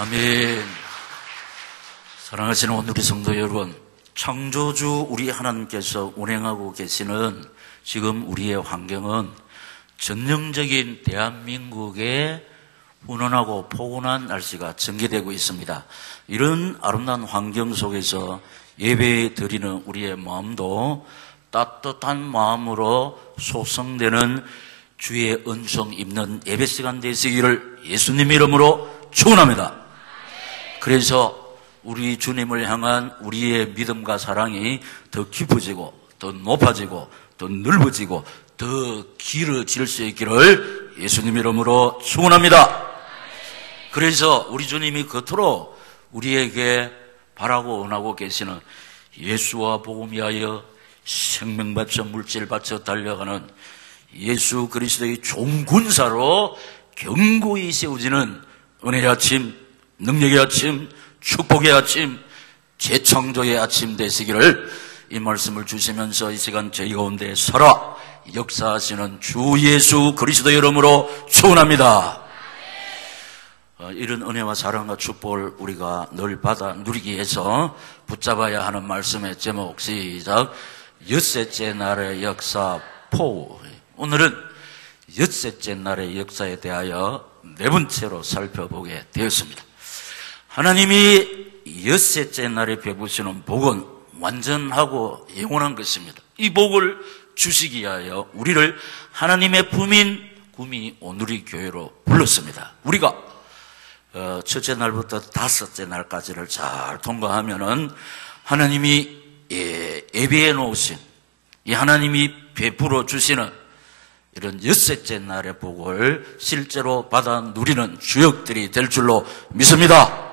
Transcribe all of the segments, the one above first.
아멘. 사랑하시는 오늘의 성도 여러분, 창조주 우리 하나님께서 운행하고 계시는 지금 우리의 환경은 전형적인 대한민국의 훈훈하고 포근한 날씨가 전개되고 있습니다. 이런 아름다운 환경 속에서 예배 드리는 우리의 마음도 따뜻한 마음으로 소성되는 주의 은총 입는 예배 시간 되시기를 예수님 이름으로 축원합니다. 그래서 우리 주님을 향한 우리의 믿음과 사랑이 더 깊어지고 더 높아지고 더 넓어지고 더 길어질 수 있기를 예수님 이름으로 축원합니다. 그래서 우리 주님이 겉으로 우리에게 바라고 원하고 계시는 예수와 복음 위하여 생명 바쳐 물질 바쳐 달려가는 예수 그리스도의 종군사로 견고히 세워지는 은혜의 아침, 능력의 아침, 축복의 아침, 재창조의 아침 되시기를 이 말씀을 주시면서 이 시간 저희 가운데 살아 역사하시는 주 예수 그리스도 이름으로 축원합니다. 이런 은혜와 사랑과 축복을 우리가 늘 받아 누리기 위해서 붙잡아야 하는 말씀의 제목, 시작. 엿새째 날의 역사 포. 오늘은 엿새째 날의 역사에 대하여 네 번째로 살펴보게 되었습니다. 하나님이 엿새째 날에 베푸시는 복은 완전하고 영원한 것입니다. 이 복을 주시기 위하여 우리를 하나님의 품인 구미 오누리 교회로 불렀습니다. 우리가 첫째 날부터 다섯째 날까지를 잘 통과하면은 하나님이 예비해 놓으신 이 하나님이 베풀어 주시는 이런 엿새째 날의 복을 실제로 받아 누리는 주역들이 될 줄로 믿습니다.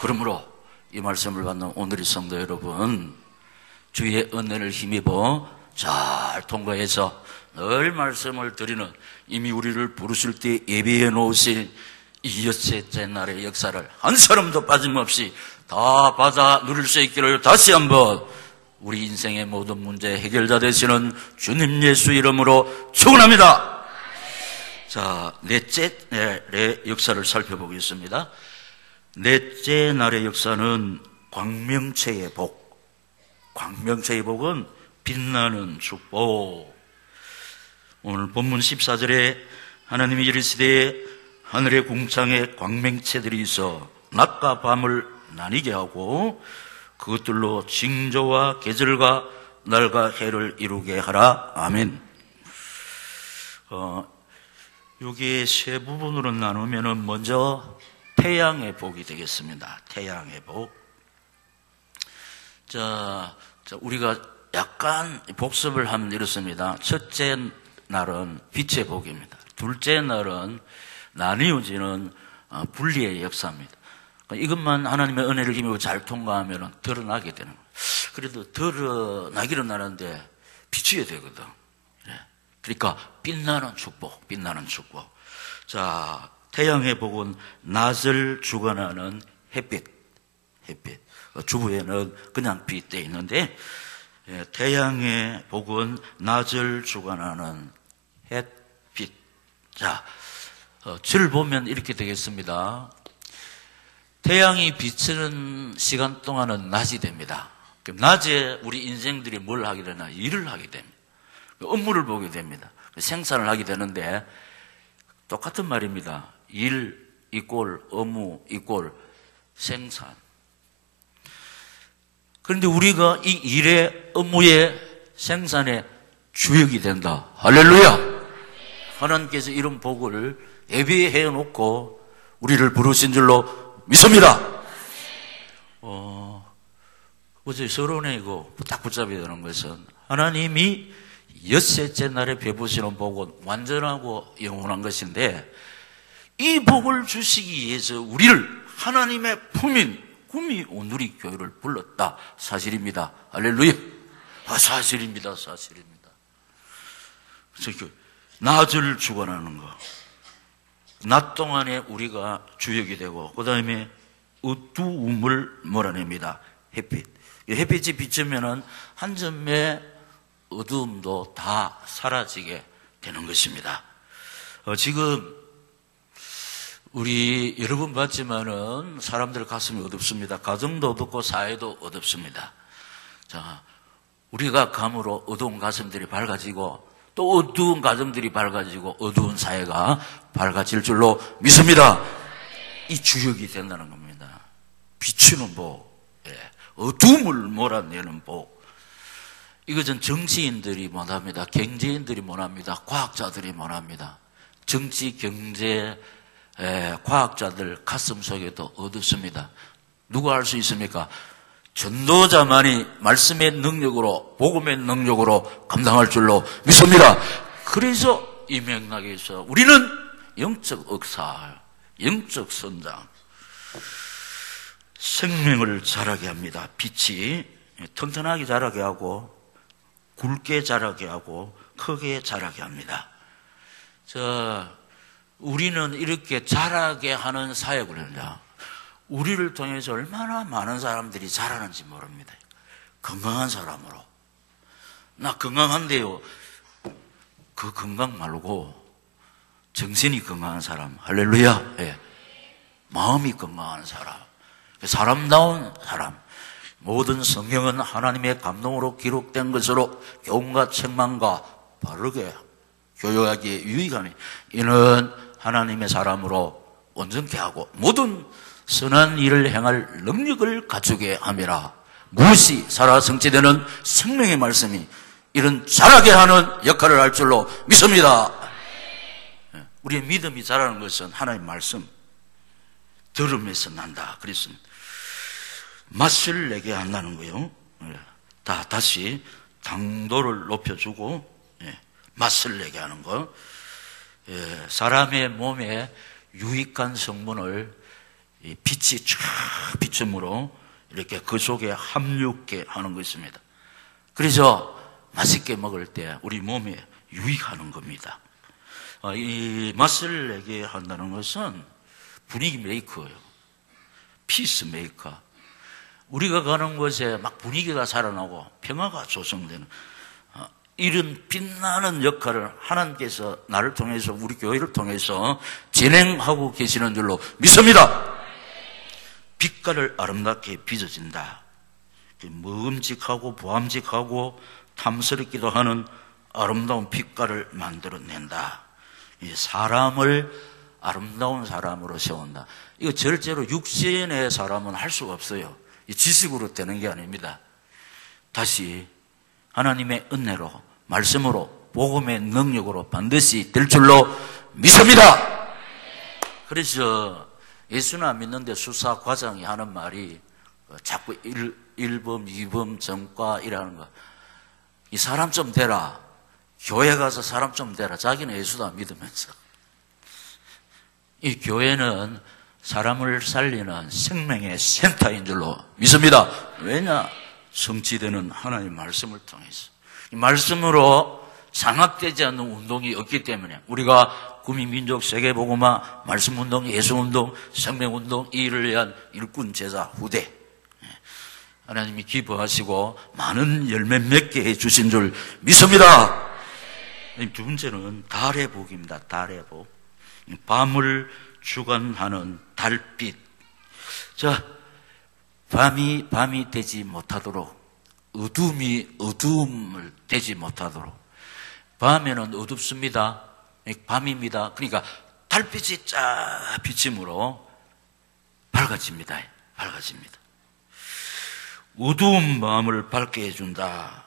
그러므로 이 말씀을 받는 오늘의 성도 여러분, 주의 은혜를 힘입어 잘 통과해서 늘 말씀을 드리는 이미 우리를 부르실 때 예비해 놓으신 이 엿새째 날의 역사를 한 사람도 빠짐없이 다 받아 누릴 수 있기를 다시 한번 우리 인생의 모든 문제 해결자 되시는 주님 예수 이름으로 축원합니다. 자, 넷째 날의 역사를 살펴보겠습니다. 넷째 날의 역사는 광명체의 복. 광명체의 복은 빛나는 축복. 오늘 본문 14절에 하나님이 이르시되 하늘의 궁창에 광명체들이 있어 낮과 밤을 나뉘게 하고 그것들로 징조와 계절과 날과 해를 이루게 하라. 아멘. 여기에 세 부분으로 나누면은 먼저 태양의 복이 되겠습니다. 태양의 복. 자, 우리가 약간 복습을 하면 이렇습니다. 첫째 날은 빛의 복입니다. 둘째 날은 나뉘어지는 분리의 역사입니다. 이것만 하나님의 은혜를 힘입어 잘 통과하면 드러나게 되는 거예요. 그래도 드러나기는 나는데 비춰야 되거든. 그러니까 빛나는 축복, 빛나는 축복. 자, 태양의 복은 낮을 주관하는 햇빛. 주부에는 그냥 빛 돼 있는데 태양의 복은 낮을 주관하는 햇빛. 자, 절 보면 이렇게 되겠습니다. 태양이 비치는 시간 동안은 낮이 됩니다. 그럼 낮에 우리 인생들이 뭘 하게 되나? 일을 하게 됩니다. 업무를 보게 됩니다. 생산을 하게 되는데 똑같은 말입니다. 일 이꼴 업무 이꼴 생산. 그런데 우리가 이 일의 업무의 생산의 주역이 된다. 할렐루야. 하나님께서 이런 복을 예비해 놓고 우리를 부르신 줄로 믿습니다. 어제 서론에 이거 딱 붙잡아야 되는 것은 하나님이 엿새째 날에 베푸시는 복은 완전하고 영원한 것인데 이 복을 주시기 위해서 우리를 하나님의 품인 구미 오누리 교회를 불렀다. 사실입니다. 할렐루야. 사실입니다. 그래서 낮을 주관하는 거. 낮 동안에 우리가 주역이 되고 그 다음에 어두움을 몰아냅니다. 햇빛. 햇빛이 비치면은 한 점의 어두움도 다 사라지게 되는 것입니다. 지금 우리 여러 번 봤지만은 사람들 가슴이 어둡습니다. 가정도 어둡고 사회도 어둡습니다. 자, 우리가 감으로 어두운 가슴들이 밝아지고 또 어두운 가정들이 밝아지고 어두운 사회가 밝아질 줄로 믿습니다. 이 주역이 된다는 겁니다. 비추는 복, 어둠을 몰아내는 복. 이것은 정치인들이 못합니다. 경제인들이 못합니다. 과학자들이 못합니다. 정치, 경제, 과학자들 가슴 속에도 어둡습니다. 누가 할 수 있습니까? 전도자만이 말씀의 능력으로, 복음의 능력으로 감당할 줄로 믿습니다. 그래서 이 맥락에서 우리는 영적 억살, 영적 성장, 생명을 자라게 합니다. 빛이 튼튼하게 자라게 하고 굵게 자라게 하고 크게 자라게 합니다. 우리는 이렇게 자라게 하는 사역을요, 우리를 통해서 얼마나 많은 사람들이 자라는지 모릅니다. 건강한 사람으로. 나 건강한데요. 그 건강 말고 정신이 건강한 사람, 할렐루야. 마음이 건강한 사람, 사람다운 사람. 모든 성경은 하나님의 감동으로 기록된 것으로 교훈과 책망과 바르게 교육하기에 유익하니 이는 하나님의 사람으로 온전케 하고 모든 선한 일을 행할 능력을 갖추게 함이라. 무엇이 살아 성취되는 생명의 말씀이 이런 자라게 하는 역할을 할 줄로 믿습니다. 우리의 믿음이 자라는 것은 하나님의 말씀 들음에서 난다. 그래서 맛을 내게 한다는 거예요. 다시 당도를 높여주고 맛을 내게 하는 거. 사람의 몸에 유익한 성분을 빛이 쫙 비춤으로 이렇게 그 속에 함유케 하는 것입니다. 그래서 맛있게 먹을 때 우리 몸에 유익하는 겁니다. 이 맛을 내게 한다는 것은 분위기 메이커예요. 피스 메이커. 우리가 가는 곳에 막 분위기가 살아나고 평화가 조성되는 이런 빛나는 역할을 하나님께서 나를 통해서 우리 교회를 통해서 진행하고 계시는 줄로 믿습니다. 빛깔을 아름답게 빚어진다. 먹음직하고 보암직하고 탐스럽기도 하는 아름다운 빛깔을 만들어낸다. 사람을 아름다운 사람으로 세운다. 이거 절대로 육신의 사람은 할 수가 없어요. 지식으로 되는 게 아닙니다. 다시 하나님의 은혜로, 말씀으로, 복음의 능력으로 반드시 될 줄로 믿습니다. 그래서 예수는 안 믿는데 수사과장이 하는 말이 자꾸 1범, 2범, 전과이라는 거. 이 사람 좀 되라. 교회 가서 사람 좀 되라. 자기는 예수도 안 믿으면서. 이 교회는 사람을 살리는 생명의 센터인 줄로 믿습니다. 왜냐? 성취되는 하나님의 말씀을 통해서. 이 말씀으로 장악되지 않는 운동이 없기 때문에 우리가 구민민족 세계복음화 말씀운동, 예수운동, 생명운동 이 일을 위한 일꾼 제자 후대 하나님이 기뻐하시고 많은 열매 맺게 해주신 줄 믿습니다. 두 번째는 달의 복입니다. 달의 복. 밤을 주관하는 달빛. 자, 밤이 되지 못하도록, 어두움을 되지 못하도록. 밤에는 어둡습니다. 밤입니다. 그러니까 달빛이 쫙 비침으로 밝아집니다. 밝아집니다. 어두운 마음을 밝게 해준다.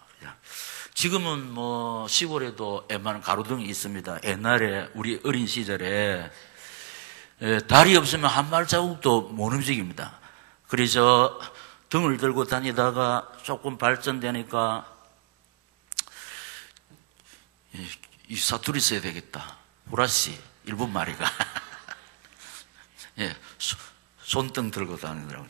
지금은 뭐 시골에도 웬만한 가로등이 있습니다. 옛날에 우리 어린 시절에 달이 없으면 한 발자국도 못 움직입니다. 그래서 등을 들고 다니다가 조금 발전되니까 이 사투리 써야 되겠다. 보라씨, 일본 말이가. 예, 손등 들고 다니더라고요.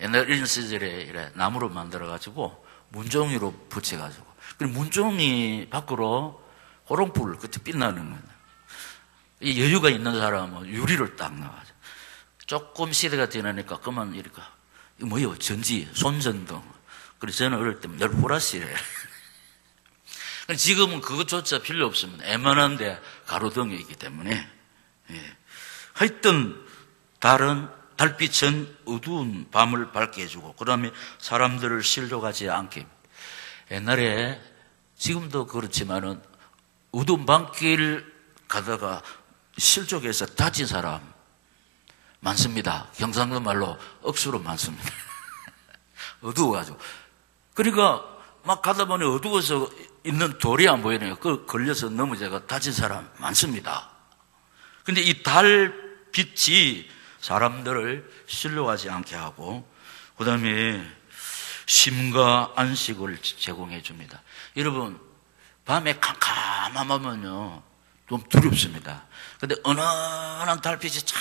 옛날 어린 시절에 이래 나무로 만들어가지고 문종이로 붙여가지고. 그리고 문종이 밖으로 호롱불 그때 빛나는 거예요. 이 여유가 있는 사람은 유리를 딱 나가죠. 조금 시대가 지나니까 그만 이렇게 이거 뭐예요? 전지, 손전등. 그래서 저는 어릴 때 늘 보라씨래. 지금은 그것조차 필요 없습니다. 애만한데 가로등이 있기 때문에. 예. 하여튼 달빛은 어두운 밤을 밝게 해주고, 그 다음에 사람들을 실족하지 않게. 옛날에, 지금도 그렇지만은, 어두운 밤길 가다가 실족해서 다친 사람 많습니다. 경상도 말로 억수로 많습니다. 어두워가지고. 그러니까 막 가다 보니 어두워서 있는 돌이 안 보이네요. 그 걸려서 넘어져가 다친 사람 많습니다. 근데 이 달빛이 사람들을 실족하지 않게 하고, 그 다음에 쉼과 안식을 제공해 줍니다. 여러분, 밤에 캄캄하면요 좀 두렵습니다. 근데 은은한 달빛이 쫙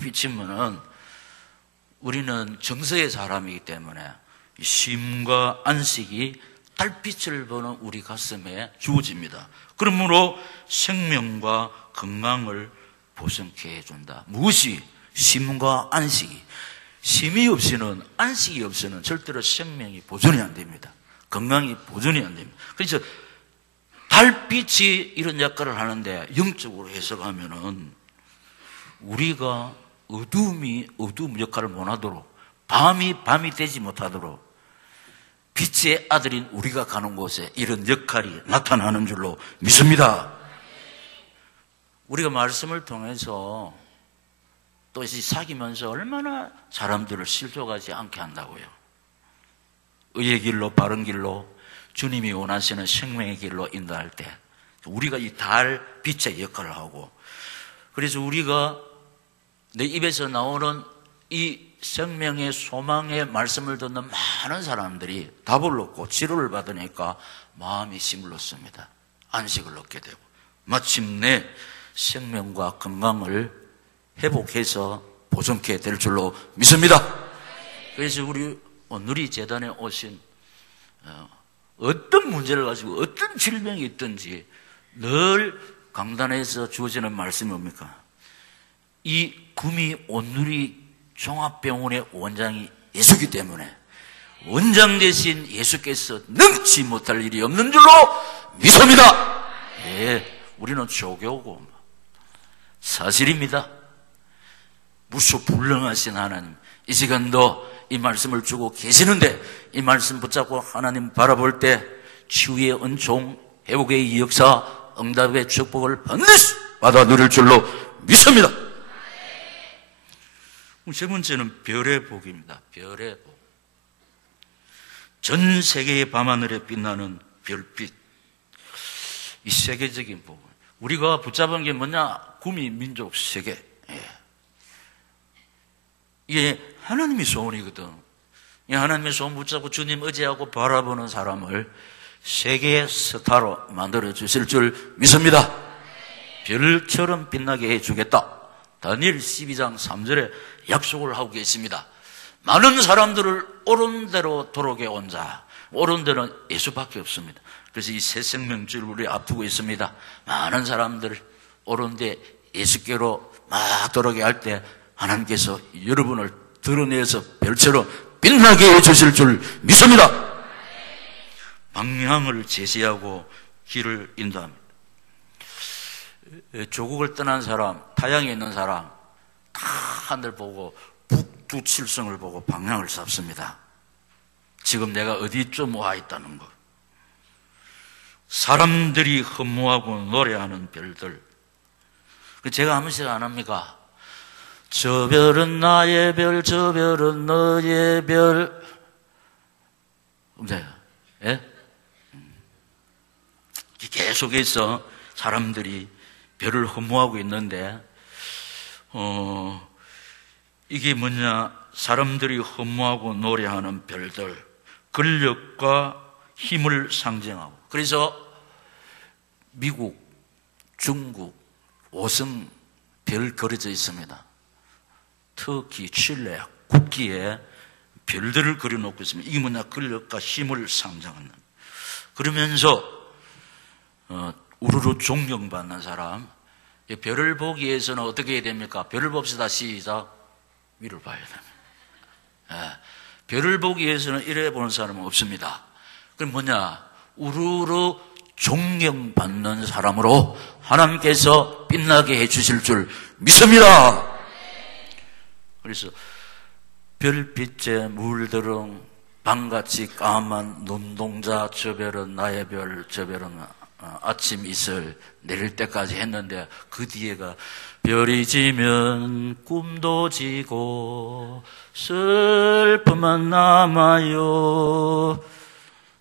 비치면은 우리는 정서의 사람이기 때문에 쉼과 안식이 달빛을 보는 우리 가슴에 주어집니다. 그러므로 생명과 건강을 보존케 해준다. 무엇이? 쉼과 안식이. 쉼이 없이는, 안식이 없이는 절대로 생명이 보존이 안 됩니다. 건강이 보존이 안 됩니다. 그래서 달빛이 이런 역할을 하는데, 영적으로 해석하면은 우리가 어두움 역할을 못하도록, 밤이 되지 못하도록 빛의 아들인 우리가 가는 곳에 이런 역할이 나타나는 줄로 믿습니다. 우리가 말씀을 통해서 또 사귀면서 얼마나 사람들을 실족하지 않게 한다고요. 의의 길로, 바른 길로, 주님이 원하시는 생명의 길로 인도할 때 우리가 이 달빛의 역할을 하고, 그래서 우리가 내 입에서 나오는 이 생명의 소망의 말씀을 듣는 많은 사람들이 답을 얻고 치료를 받으니까 마음이 힘을 얻습니다. 안식을 얻게 되고 마침내 생명과 건강을 회복해서 보존케 될 줄로 믿습니다. 그래서 우리 오늘이 재단에 오신 어떤 문제를 가지고 어떤 질병이 있든지 늘 강단에서 주어지는 말씀이 뭡니까? 이 구미 온누리 종합병원의 원장이 예수기 때문에 원장 대신 예수께서 능치 못할 일이 없는 줄로 믿습니다. 예, 우리는 조교고 사실입니다. 무소불능하신 하나님, 이 시간도 이 말씀을 주고 계시는데 이 말씀 붙잡고 하나님 바라볼 때 치유의 은총, 회복의 역사, 응답의 축복을 반드시 받아 누릴 줄로 믿습니다. 세 번째는 별의 복입니다. 별의 복. 전 세계의 밤하늘에 빛나는 별빛. 이 세계적인 복. 우리가 붙잡은 게 뭐냐? 구미 민족 세계. 예. 이게 하나님의 소원이거든. 이 하나님의 소원 붙잡고 주님 의지하고 바라보는 사람을 세계의 스타로 만들어 주실 줄 믿습니다. 별처럼 빛나게 해주겠다. 다니엘 12장 3절에 약속을 하고 계십니다. 많은 사람들을 옳은 대로 도록에 온 자, 옳은 데는 예수밖에 없습니다. 그래서 이 새 생명줄 우리 앞두고 있습니다. 많은 사람들 옳은 데 예수께로 막 도록에 할 때 하나님께서 여러분을 드러내서 별처럼 빛나게 해주실 줄 믿습니다. 방향을 제시하고 길을 인도합니다. 조국을 떠난 사람, 타향에 있는 사람 다 하늘 보고 북두칠성을 보고 방향을 잡습니다. 지금 내가 어디쯤 와 있다는 것. 사람들이 흠모하고 노래하는 별들. 제가 한 번씩 안 합니까? 저 별은 나의 별, 저 별은 너의 별. 예? 계속해서 사람들이 별을 흠모하고 있는데, 이게 뭐냐? 사람들이 흠모하고 노래하는 별들, 권력과 힘을 상징하고. 그래서 미국, 중국, 오성 별 그려져 있습니다. 터키, 칠레, 국기에 별들을 그려놓고 있습니다. 이게 뭐냐? 권력과 힘을 상징하는. 그러면서 우르르 존경받는 사람, 별을 보기 위해서는 어떻게 해야 됩니까? 별을 봅시다. 시작. 위를 봐야 됩니다. 예, 별을 보기 위해서는 이래 보는 사람은 없습니다. 그럼 뭐냐? 우르르 존경받는 사람으로 하나님께서 빛나게 해주실 줄 믿습니다. 그래서 별빛에 물들은 밤같이 까만 눈동자, 저 별은 나의 별, 저 별은 아침 이슬 내릴 때까지 했는데, 그 뒤에가 별이 지면 꿈도 지고 슬픔만 남아요.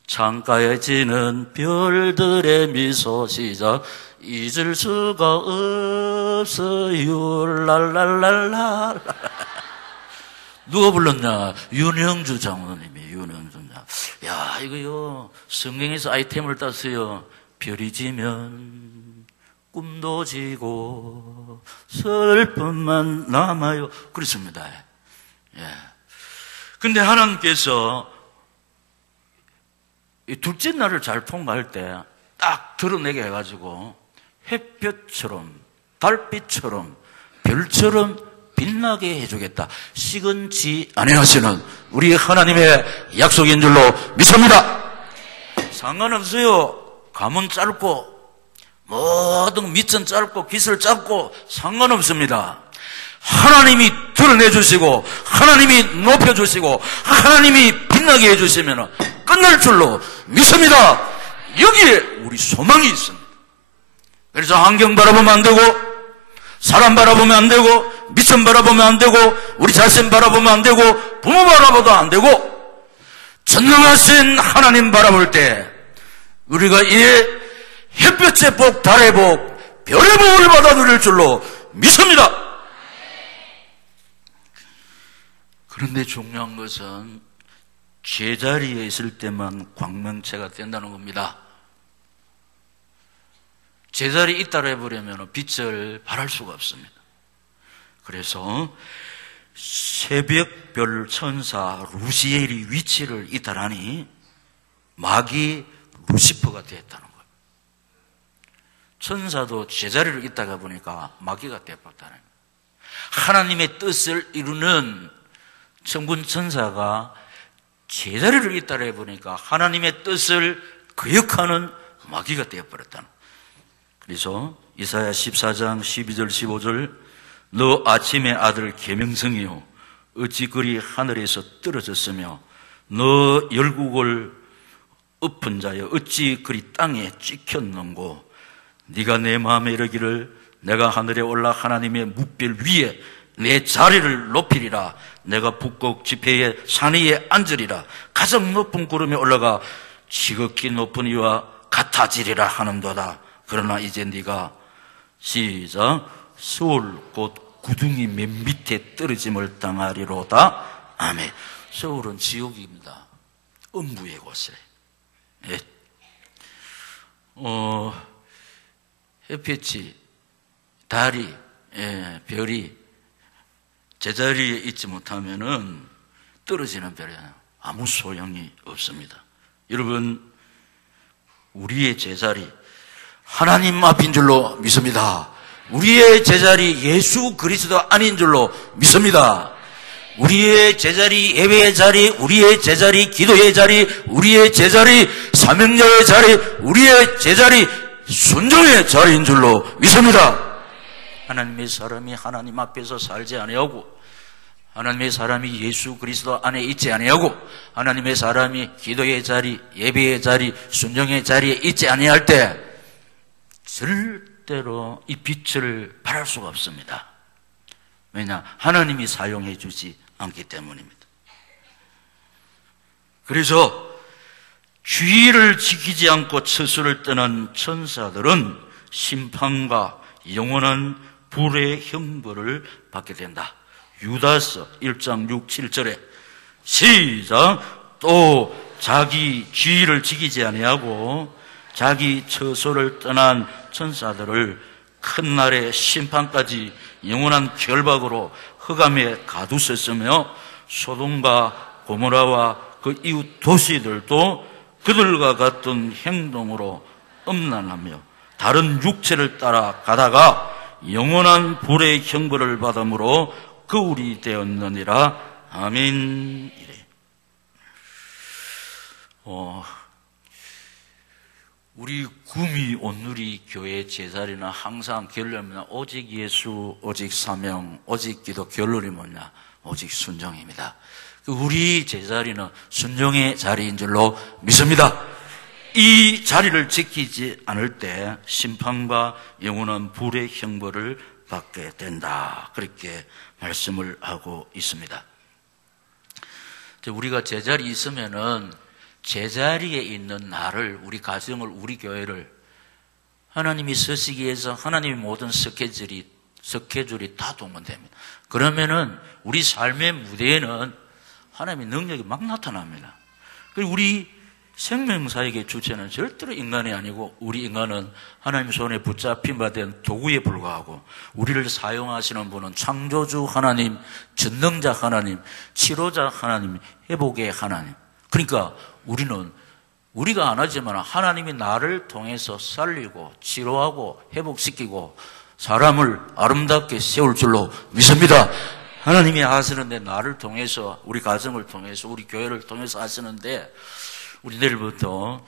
창가에 지는 별들의 미소 시작 잊을 수가 없어요. 랄랄랄라. 누가 불렀냐? 윤형주 장로님이. 윤형주 장로. 야, 이거요, 성경에서 아이템을 땄어요. 별이 지면 꿈도 지고 슬픔만 남아요. 그렇습니다. 예. 근데 하나님께서 이 둘째 날을 잘 통과할 때 딱 드러내게 해가지고 햇볕처럼, 달빛처럼, 별처럼 빛나게 해주겠다. 시건치 아니하시는 우리 하나님의 약속인 줄로 믿습니다. 상관없어요. 감은 짧고 모든 밑은 짧고 깃을 짧고 상관없습니다. 하나님이 드러내주시고 하나님이 높여주시고 하나님이 빛나게 해주시면 끝날 줄로 믿습니다. 여기에 우리 소망이 있습니다. 그래서 환경 바라보면 안 되고, 사람 바라보면 안 되고, 미천 바라보면 안 되고, 우리 자신 바라보면 안 되고, 부모 바라봐도 안 되고, 전능하신 하나님 바라볼 때 우리가 이 햇볕의 복, 달의 복, 별의 복을 받아 누릴 줄로 믿습니다. 그런데 중요한 것은 제자리에 있을 때만 광명체가 된다는 겁니다. 제자리에 있다고 해버리면 빛을 발할 수가 없습니다. 그래서 새벽별 천사 루시엘이 위치를 이탈하니 마귀 루시퍼가 되었다는 거예요. 천사도 제자리를 있다가 보니까 마귀가 되었다는 거예요. 하나님의 뜻을 이루는 천군 천사가 제자리를 있다고 해보니까 하나님의 뜻을 거역하는 마귀가 되어버렸다는 거예요. 그래서 이사야 14장 12절 15절 너 아침의 아들 계명성이요 어찌 그리 하늘에서 떨어졌으며 너 열국을 엎은 자여 어찌 그리 땅에 찍혔는고 네가 내 마음에 이르기를 내가 하늘에 올라 하나님의 뭇별 위에 내 자리를 높이리라 내가 북극 지폐의 산 위에 앉으리라 가장 높은 구름에 올라가 지극히 높은 이와 같아지리라 하는도다. 그러나 이제 네가 시작 서울 곧 구둥이 맨 밑에 떨어짐을 당하리로다. 아멘. 서울은 지옥입니다. 음부의 곳에. 예. 햇볕이 달이 별이 제자리에 있지 못하면은 떨어지는 별에는 아무 소용이 없습니다. 여러분, 우리의 제자리 하나님 앞인 줄로 믿습니다. 우리의 제자리 예수 그리스도 아닌 줄로 믿습니다. 우리의 제자리 예배의 자리, 우리의 제자리 기도의 자리, 우리의 제자리 사명자의 자리, 우리의 제자리 순종의 자리인 줄로 믿습니다. 하나님의 사람이 하나님 앞에서 살지 아니하고 하나님의 사람이 예수 그리스도 안에 있지 아니하고 하나님의 사람이 기도의 자리, 예배의 자리, 순종의 자리에 있지 아니할 때 절대로 이 빛을 발할 수가 없습니다. 왜냐? 하나님이 사용해 주지 않기 때문입니다. 그래서 주의를 지키지 않고 처소를 떠난 천사들은 심판과 영원한 불의 형벌을 받게 된다. 유다서 1장 6, 7절에 시작 또 자기 주의를 지키지 아니하고 자기 처소를 떠난 천사들을 큰 날의 심판까지 영원한 결박으로 흑암에 가두셨으며 소돔과 고모라와 그 이웃 도시들도 그들과 같은 행동으로 음란하며 다른 육체를 따라 가다가 영원한 불의 형벌을 받음으로 거울이 되었느니라. 아멘. 우리 구미 온누리 교회 제자리는 항상 결론은 오직 예수, 오직 사명, 오직 기도. 결론이 뭐냐? 오직 순종입니다. 우리 제자리는 순종의 자리인 줄로 믿습니다. 이 자리를 지키지 않을 때 심판과 영원한 불의 형벌을 받게 된다. 그렇게 말씀을 하고 있습니다. 우리가 제자리에 있으면은 제자리에 있는 나를, 우리 가정을, 우리 교회를 하나님이 쓰시기위해서 하나님의 모든 스케줄이 다 동원됩니다. 그러면은 우리 삶의 무대에는 하나님의 능력이 막 나타납니다. 그리고 우리 생명사역의 주체는 절대로 인간이 아니고 우리 인간은 하나님 손에 붙잡힌 바 된 도구에 불과하고 우리를 사용하시는 분은 창조주 하나님, 전능자 하나님, 치료자 하나님, 회복의 하나님. 그러니까 우리가 안 하지만 하나님이 나를 통해서 살리고 치료하고 회복시키고 사람을 아름답게 세울 줄로 믿습니다. 하나님이 하시는데 나를 통해서, 우리 가정을 통해서, 우리 교회를 통해서 하시는데 우리 내일부터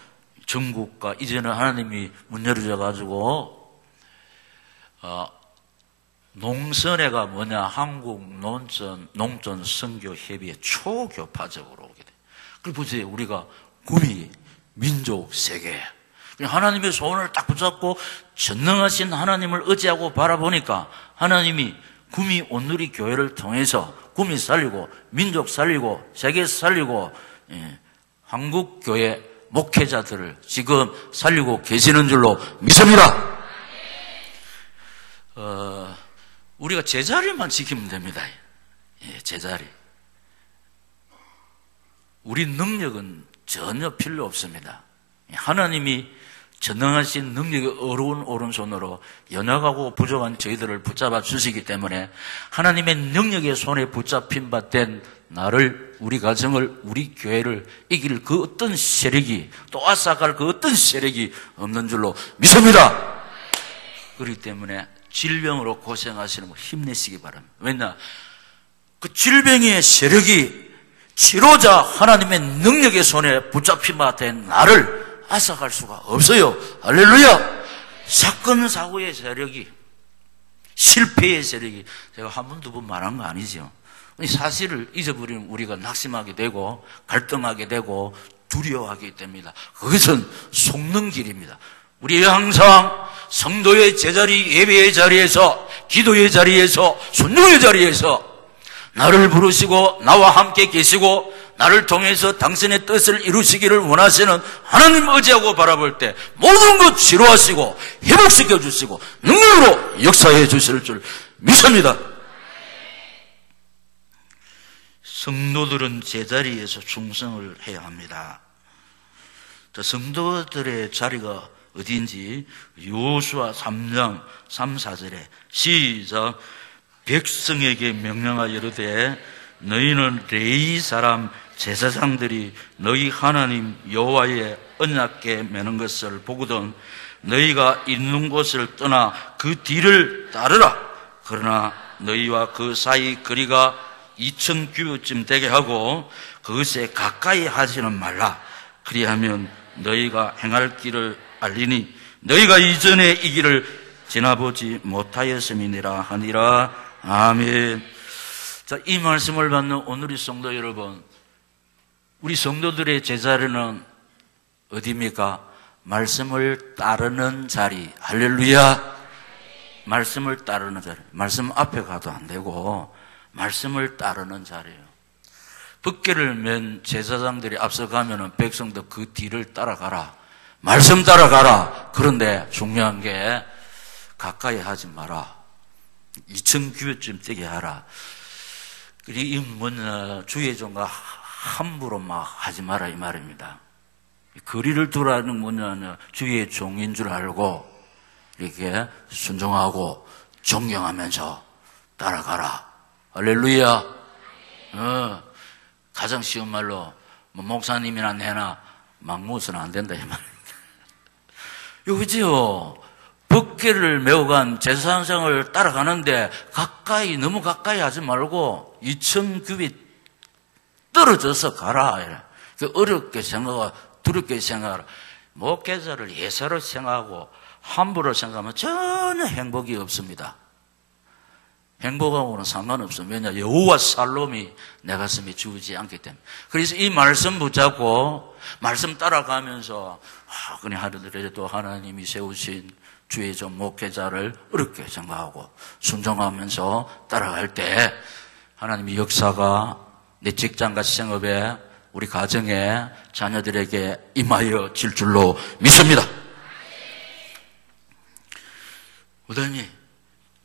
전국과 이제는 하나님이 문 열어줘가지고 농선회가 뭐냐, 한국 농촌 선교 협의회 초교파적으로 오게 돼. 그리고 보세요, 우리가 구미 민족 세계 하나님의 손을 딱 붙잡고 전능하신 하나님을 의지하고 바라보니까 하나님이 구미 온누리 교회를 통해서 구미 살리고 민족 살리고 세계 살리고 한국 교회 목회자들을 지금 살리고 계시는 줄로 믿습니다. 우리가 제자리만 지키면 됩니다. 제자리. 우리 능력은 전혀 필요 없습니다. 하나님이 전능하신 능력의 어려운 오른손으로 연약하고 부족한 저희들을 붙잡아 주시기 때문에 하나님의 능력의 손에 붙잡힌 바 된 나를, 우리 가정을, 우리 교회를 이길 그 어떤 세력이, 또 앗아갈 그 어떤 세력이 없는 줄로 믿습니다. 그렇기 때문에 질병으로 고생하시는 분 힘내시기 바랍니다. 왜냐, 그 질병의 세력이 치료자 하나님의 능력의 손에 붙잡힌 바 된 나를 앗아갈 수가 없어요. 할렐루야. 사건 사고의 세력이, 실패의 세력이, 제가 한 번 두 번 말한 거 아니죠. 사실을 잊어버리면 우리가 낙심하게 되고 갈등하게 되고 두려워하게 됩니다. 그것은 속는 길입니다. 우리 항상 성도의 제자리, 예배의 자리에서, 기도의 자리에서, 순종의 자리에서 나를 부르시고 나와 함께 계시고 나를 통해서 당신의 뜻을 이루시기를 원하시는 하나님 의지하고 바라볼 때 모든 것 치료하시고 회복시켜 주시고 능력으로 역사해 주실 줄 믿습니다. 성도들은 제자리에서 충성을 해야 합니다. 성도들의 자리가 어디인지 여호수아 3장 3, 4절에 시작. 백성에게 명령하여 이르되 너희는 레위 사람 제사장들이 너희 하나님 여호와의 언약궤 매는 것을 보거든 너희가 있는 곳을 떠나 그 뒤를 따르라. 그러나 너희와 그 사이 거리가 2000규빗쯤 되게 하고 그것에 가까이 하지는 말라. 그리하면 너희가 행할 길을 알리니 너희가 이전에 이 길을 지나보지 못하였음이니라 하니라. 아멘. 자, 이 말씀을 받는 오늘의 성도 여러분, 우리 성도들의 제자리는 어디입니까? 말씀을 따르는 자리. 할렐루야. 말씀을 따르는 자리. 말씀 앞에 가도 안 되고 말씀을 따르는 자리예요. 법궤를 맨 제사장들이 앞서가면은 백성도 그 뒤를 따라가라. 말씀 따라가라. 그런데 중요한 게 가까이 하지 마라. 2000규빗쯤 되게 하라. 이 뭐냐, 주의 종과 함부로 막 하지 마라 이 말입니다. 거리를 두라는 뭐냐, 주의 종인 줄 알고 이렇게 순종하고 존경하면서 따라가라. 할렐루야. 가장 쉬운 말로 뭐 목사님이나 내나 막 묻어서는 안 된다 이 말입니다. 그죠? 법궤를 메고 간 제사장을 따라가는데 가까이, 너무 가까이 하지 말고 2000규빗 떨어져서 가라. 어렵게 생각하고 두렵게 생각하라. 목회자를 예사로 생각하고 함부로 생각하면 전혀 행복이 없습니다. 행복하고는 상관없어. 왜냐? 여호와 살롬이 내 가슴에 주지 않기 때문에. 그래서 이 말씀 붙잡고 말씀 따라가면서 그냥 하더라도 하나님이 세우신 주의 종 목회자를 어렵게 생각하고 순종하면서 따라갈 때 하나님의 역사가 내 직장과 생업에 우리 가정에 자녀들에게 임하여 질 줄로 믿습니다. 그다음에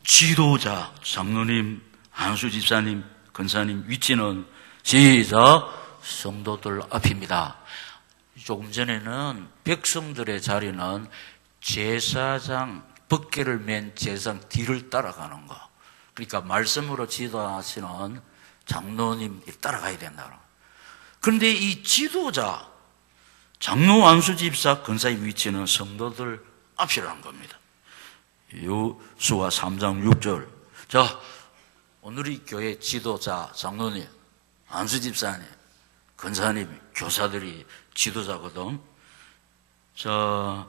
지도자, 장로님, 안수 집사님, 권사님 위치는 시작 성도들 앞입니다. 조금 전에는 백성들의 자리는 제사장, 법궤를 맨 제사장 뒤를 따라가는 거. 그러니까 말씀으로 지도하시는 장로님 따라가야 된다. 그런데 이 지도자, 장로, 안수 집사, 권사의 위치는 성도들 앞이라는 겁니다. 여호수아 3장 6절. 자, 오늘의 교회 지도자, 장로님, 안수 집사님, 권사님, 교사들이 지도자거든. 자,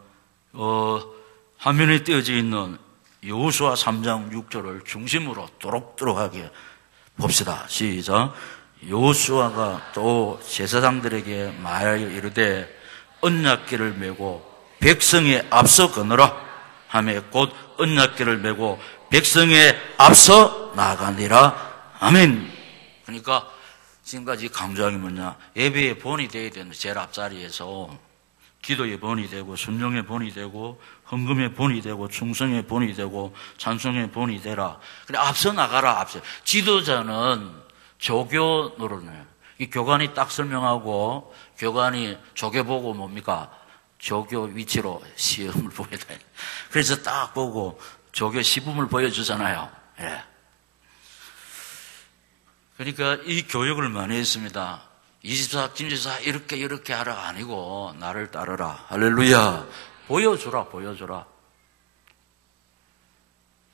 화면에 띄어져 있는 여호수아 3장 6절을 중심으로 또록또록하게 봅시다. 시작. 여호수아가 또 제사장들에게 말하여 이르되 언약궤를 메고 백성에 앞서 거느라 하매 곧 언약궤를 메고 백성에 앞서 나아가니라. 아멘. 그러니까 지금까지 강조한 게 뭐냐? 예배의 본이 되어야 되는 제일 앞자리에서 기도의 본이 되고 순종의 본이 되고 헌금의 본이 되고 충성의 본이 되고 찬송의 본이 되라. 그래 앞서 나가라. 앞서. 지도자는 조교 노릇을. 이 교관이 딱 설명하고 교관이 조교 보고 뭡니까? 조교 위치로 시험을 보게 돼. 그래서 딱 보고 조교 시범을 보여주잖아요. 예. 그러니까 이 교육을 많이 했습니다. 24, 김지사 이렇게 하라 아니고 나를 따르라. 할렐루야. 보여주라.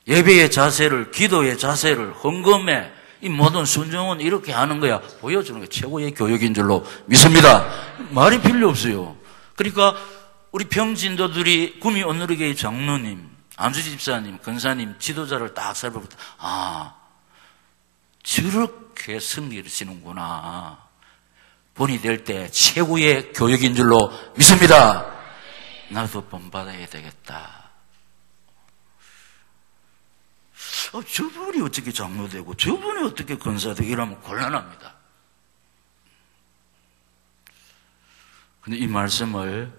예배의 자세를, 기도의 자세를, 헌금의 이 모든 순종은 이렇게 하는 거야. 보여주는 게 최고의 교육인 줄로 믿습니다. 말이 필요 없어요. 그러니까 우리 평진도들이 구미 온누리교회 장로님, 안수 집사님, 권사님, 지도자를 딱 살펴보다 저렇게 섬기시는구나. 본이 될 때 최고의 교육인 줄로 믿습니다. 나도 본받아야 되겠다. 저분이 어떻게 장로되고 저분이 어떻게 권사되고 이러면 곤란합니다. 근데 이 말씀을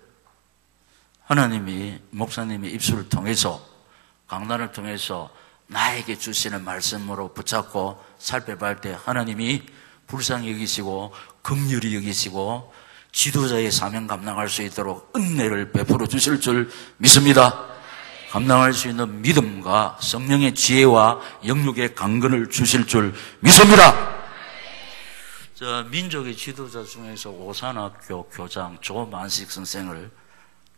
하나님이 목사님의 입술을 통해서 강단을 통해서 나에게 주시는 말씀으로 붙잡고 살펴볼 때 하나님이 불쌍히 여기시고 긍휼히 여기시고 지도자의 사명 감당할 수 있도록 은혜를 베풀어 주실 줄 믿습니다. 감당할 수 있는 믿음과 성령의 지혜와 영육의 강건을 주실 줄 믿습니다. 자, 민족의 지도자 중에서 오산학교 교장 조만식 선생을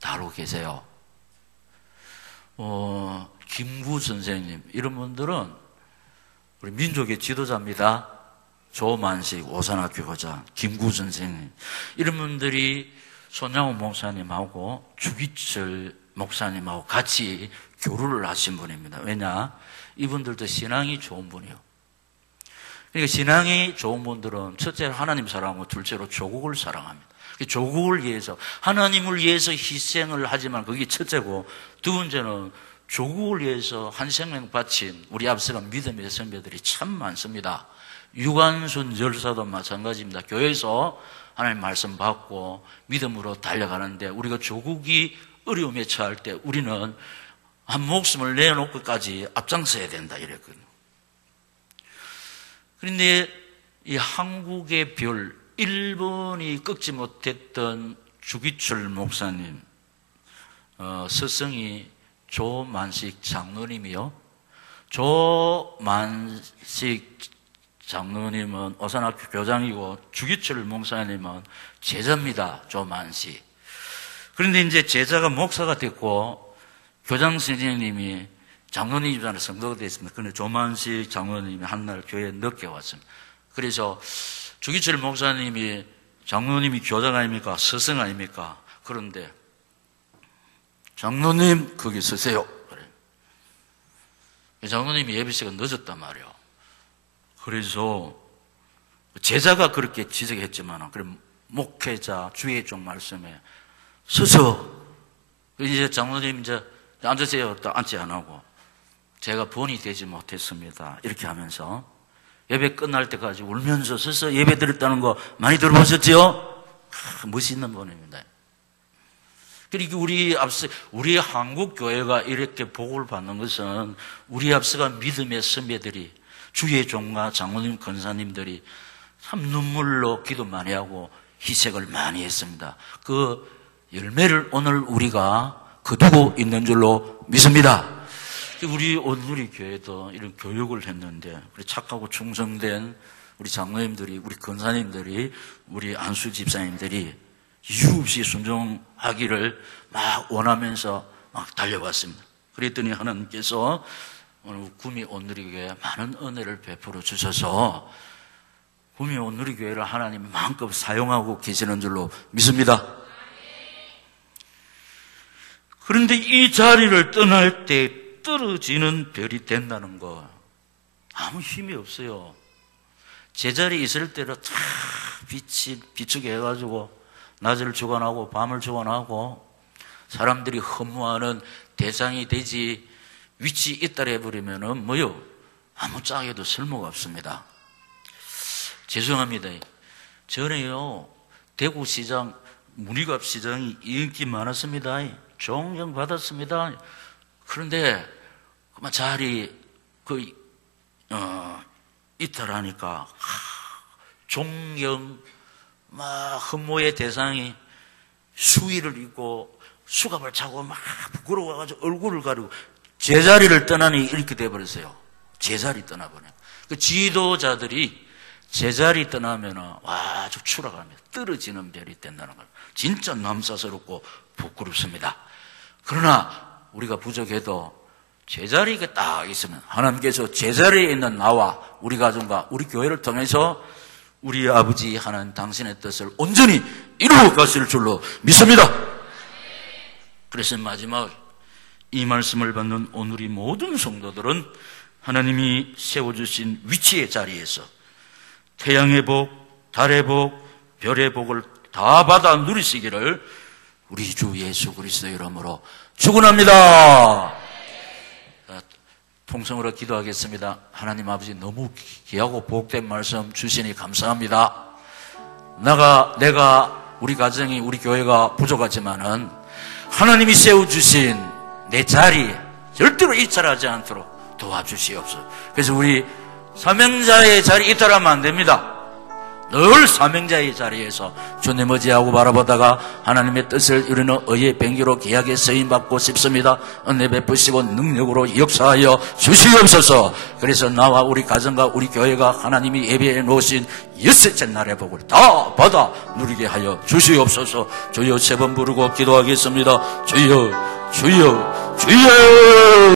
다루고 계세요. 김구 선생님 이런 분들은 우리 민족의 지도자입니다. 조만식 오산학교 교장 김구 선생님 이런 분들이 손양호 목사님하고 주기철 목사님하고 같이 교류를 하신 분입니다. 왜냐? 이분들도 신앙이 좋은 분이요. 그러니까 신앙이 좋은 분들은 첫째로 하나님 사랑하고 둘째로 조국을 사랑합니다. 조국을 위해서 하나님을 위해서 희생을 하지만 그게 첫째고 두 번째는 조국을 위해서 한 생명 바친 우리 앞서간 믿음의 선배들이 참 많습니다. 유관순 열사도 마찬가지입니다. 교회에서 하나님 말씀 받고 믿음으로 달려가는데 우리가 조국이 어려움에 처할 때 우리는 한 목숨을 내놓고까지 앞장서야 된다 이랬거든요. 그런데 이 한국의 별 일본이 꺾지 못했던 주기철 목사님 스승이 조만식 장로님이요. 조만식 장로님은 오산학교 교장이고 주기철 목사님은 제자입니다. 조만식. 그런데 이제 제자가 목사가 됐고 교장 선생님이 장로님 집안에 성도가 됐습니다. 그런데 조만식 장로님이 한날 교회에 늦게 왔습니다. 그래서 주기철 목사님이 장로님이 교장 아닙니까? 스승 아닙니까? 그런데 장로님 거기 서세요. 그래. 장로님이 예배 시간 늦었단 말이에요. 그래서 제자가 그렇게 지적했지만, 그럼 목회자 주의 종 말씀에 서서 이제 장로님 이제 앉으세요. 또 앉지 안 하고 제가 본이 되지 못했습니다. 이렇게 하면서 예배 끝날 때까지 울면서 서서 예배 드렸다는 거 많이 들어보셨죠? 멋있는 분입니다. 그리고 우리 한국 교회가 이렇게 복을 받는 것은 우리 앞서가 믿음의 선배들이, 주의 종과 장로님, 권사님들이 참 눈물로 기도 많이 하고 희생을 많이 했습니다. 그 열매를 오늘 우리가 거두고 있는 줄로 믿습니다. 우리 온누리 교회도 이런 교육을 했는데, 우리 착하고 충성된 우리 장로님들이, 우리 권사님들이, 우리 안수 집사님들이 이유 없이 순종하기를 막 원하면서 막 달려왔습니다. 그랬더니 하나님께서 오늘 구미 온누리 교회에 많은 은혜를 베풀어 주셔서 구미 온누리 교회를 하나님이 마음껏 사용하고 계시는 줄로 믿습니다. 그런데 이 자리를 떠날 때 떨어지는 별이 된다는 거 아무 힘이 없어요. 제자리에 있을 때로 다 비추게 해가지고 낮을 주관하고 밤을 주관하고 사람들이 허무하는 대상이 되지, 위치 있다래 해버리면은 뭐요? 아무 짝에도 쓸모가 없습니다. 죄송합니다. 전에요, 대구시장, 문희갑 시장이 인기 많았습니다. 존경받았습니다. 그런데 그만 자리 이탈하니까 존경 막 흠모의 대상이 수의를 입고 수갑을 차고 막 부끄러워가지고 얼굴을 가리고 제자리를 떠나니 이렇게 돼버렸어요. 제자리 떠나버려. 그 지도자들이 제자리 떠나면 와 아주 추락합니다. 떨어지는 별이 된다는 걸. 진짜 남사스럽고 부끄럽습니다. 그러나 우리가 부족해도 제자리가 딱 있으면 하나님께서 제자리에 있는 나와 우리 가정과 우리 교회를 통해서 우리 아버지 하나님 당신의 뜻을 온전히 이루어 가실 줄로 믿습니다. 그래서 마지막 이 말씀을 받는 오늘의 모든 성도들은 하나님이 세워주신 위치의 자리에서 태양의 복, 달의 복, 별의 복을 다 받아 누리시기를 우리 주 예수 그리스도의 이름으로 축원합니다. 통성으로 기도하겠습니다. 하나님 아버지, 너무 귀하고 복된 말씀 주시니 감사합니다. 내가 우리 가정이 우리 교회가 부족하지만은 하나님이 세워주신 내 자리 절대로 이탈하지 않도록 도와주시옵소서. 그래서 우리 사명자의 자리 이탈하면 안 됩니다. 늘 사명자의 자리에서 주님 의지하고 바라보다가 하나님의 뜻을 이루는 의의 병기로 귀하게 쓰임받고 싶습니다. 은혜 베푸시고 능력으로 역사하여 주시옵소서. 그래서 나와 우리 가정과 우리 교회가 하나님이 예배해 놓으신 여섯째 날의 복을 다 받아 누리게 하여 주시옵소서. 주여 세 번 부르고 기도하겠습니다. 주여, 주여, 주여.